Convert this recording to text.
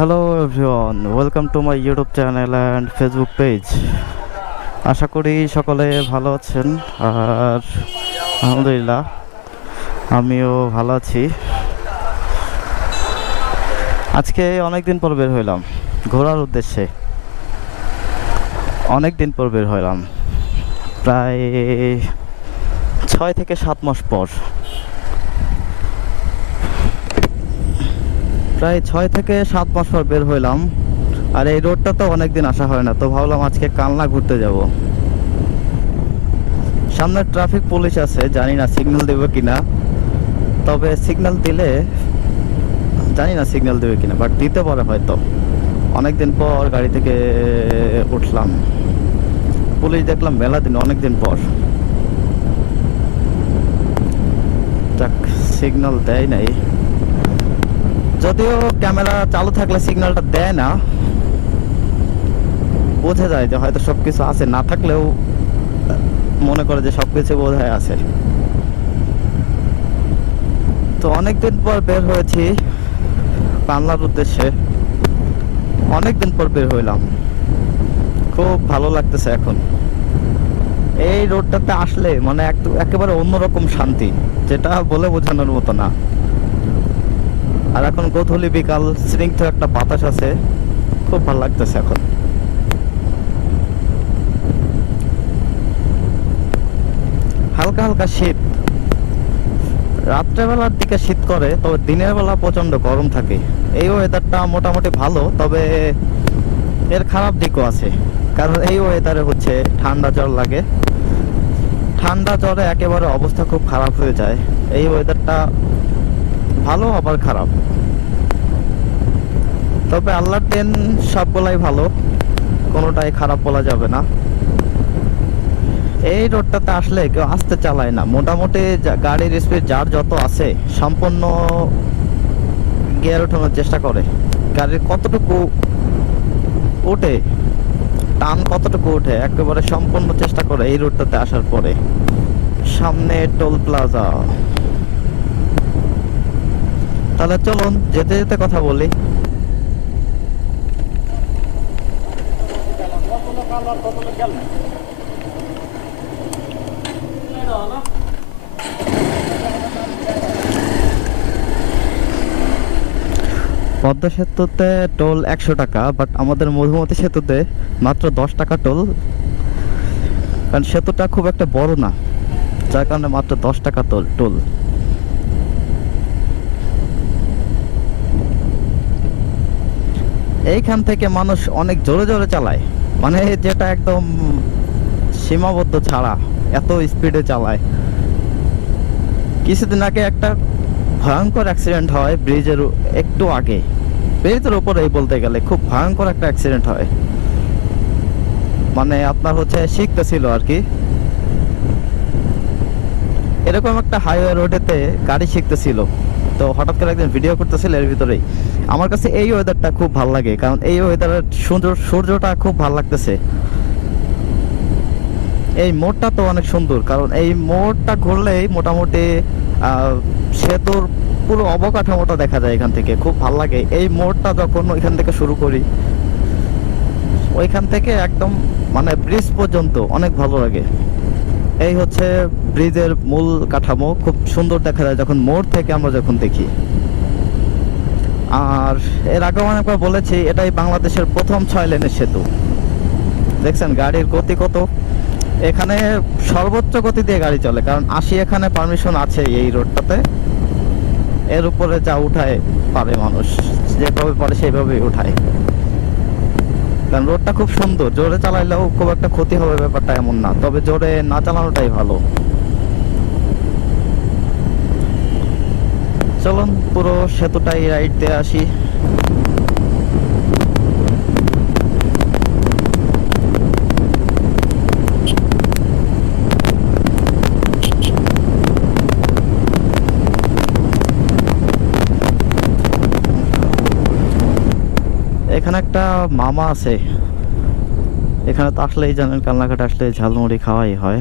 Hello everyone, welcome to my YouTube channel and Facebook page. আশা করি সকলে ভালো আছেন। আর আলহামদুলিল্লাহ আমিও ভালো আছি। আজকে অনেক দিন পর বের হইলাম ঘোরার উদ্দেশ্যে। অনেক দিন পর বের হইলাম, প্রায় 6 থেকে 7 মাস পর। প্রায় 6 থেকে 7 মাস পর বের হইলাম। আর এই রোডটা তো অনেকদিন আসা হয় না, তো ভাবলাম আজকে কালনা ঘুরতে যাব। সামনে ট্রাফিক পুলিশ আছে, জানি না সিগন্যাল দেবে কিনা। তবে সিগন্যাল দিলে জানি না সিগন্যাল দেবে কিনা, বাট দিতে পারে হয়তো। অনেকদিন পর গাড়ি থেকে উঠলাম, পুলিশ দেখলাম মেলা দিন, অনেকদিন পর। যাক, সিগন্যাল দেয় নাই, যদিও ক্যামেরা চালু থাকলে সিগন্যালটা দেয় না। বোঝা যায় যে হয়তো সবকিছু আছে, না থাকলেও মনে করে যে সবকিছু বোধহয় আছে। তো অনেকদিন পর বের হয়েছি কালনার উদ্দেশ্যে। অনেকদিন পর বের হইলাম, খুব ভালো লাগতেছে এখন। এই রোডটাতে আসলে মানে একেবারে অন্যরকম শান্তি, যেটা বলে বোঝানোর মতো না। আর এখন গোধূলি বিকাল, স্নিগ্ধ একটা বাতাস আছে, খুব ভালো লাগতেছে এখন। হালকা হালকা শীত, রাত্রেবেলার দিকে শীত করে, তবে দিনের বেলা প্রচন্ড গরম থাকে। এই ওয়েদারটা মোটামুটি ভালো, তবে এর খারাপ দিকও আছে। কারণ এই ওয়েদারে হচ্ছে ঠান্ডা জ্বর লাগে, ঠান্ডা জ্বরে একেবারে অবস্থা খুব খারাপ হয়ে যায়। এই ওয়েদারটা ভালো আবার খারাপ, তবে আল্লাহর দেন সবগুলাই ভালো, কোনোটাই খারাপ বলা যাবে না। এই রোডটাতে আসলে কেউ আসতে চালায় না, মোটামুটি গাড়ির স্পিড যার যত আছে সম্পূর্ণ গিয়ার ওঠানোর চেষ্টা করে। গাড়ির কতটুকু ওঠে, টান কতটুকু ওঠে, একেবারে সম্পূর্ণ চেষ্টা করে এই রোডটাতে আসার পরে। সামনে টোল প্লাজা। তাহলে চলুন যেতে যেতে কথা বলি। পদ্মা সেতুতে টোল 100 টাকা, বাট আমাদের মধুমতি সেতুতে মাত্র 10 টাকা টোল। কারণ সেতুটা খুব একটা বড় না, যার কারণে মাত্র 10 টাকা টোল। এইখান থেকে মানুষ অনেক জোরে জোরে চালায়, মানে যেটা একদম সীমাবদ্ধ ছাড়া এত স্পিডে চালায়। কিছুদিন আগে একটা ভয়ঙ্কর অ্যাক্সিডেন্ট হয় ব্রিজের একটু আগে, ব্রিজের উপরেই বলতে গেলে খুব ভয়ঙ্কর একটা অ্যাক্সিডেন্ট হয়। মানে আপনার হচ্ছে শিখতেছিল আর কি, এরকম একটা হাইওয়ে রোডেতে গাড়ি শিখতেছিল, তো হঠাৎ করে একদিন ভিডিও করতেছিল এর ভিতরেই। আমার কাছে এই ওয়েদারটা খুব ভালো লাগে, কারণ এই ওয়েদারের সূর্যটা খুব ভালো লাগতেছে। এই মোড়টা তো অনেক সুন্দর, কারণ এই মোড়টা ঘুরলেই মোটামুটি সেতুর পুরো অবকাঠামোটা দেখা যায় এখান থেকে, খুব ভালো লাগে। এই মোড়টা যখন ওইখান থেকে শুরু করি, ওইখান থেকে একদম মানে ব্রিজ পর্যন্ত অনেক ভালো লাগে। এই হচ্ছে ব্রিজের মূল কাঠামো, খুব সুন্দর দেখা যায় যখন মোড় থেকে আমরা যখন দেখি। আর এর আগেও অনেকবার বলেছি, এটাই বাংলাদেশের প্রথম 6 লেনের সেতু। দেখছেন গাড়ির গতি কত, এখানে সর্বোচ্চ গতি দিয়ে গাড়ি চলে, কারণ 80 এখানে পারমিশন আছে এই রোডটাতে। এর উপরে যা উঠায় পারে মানুষ, যেভাবে পারে সেইভাবেই উঠায়। কারণ রোডটা খুব সুন্দর, জোরে চালাইলেও খুব একটা ক্ষতি হবে ব্যাপারটা এমন না, তবে জোরে না চালানোটাই ভালো। চলুন পুরো সেতুটাই রাইড দিয়ে আসি। এখানে একটা মামা আছে, এখানে তো আসলেই জানেন কালনাঘাট আসলে ঝালমুড়ি খাওয়াই হয়।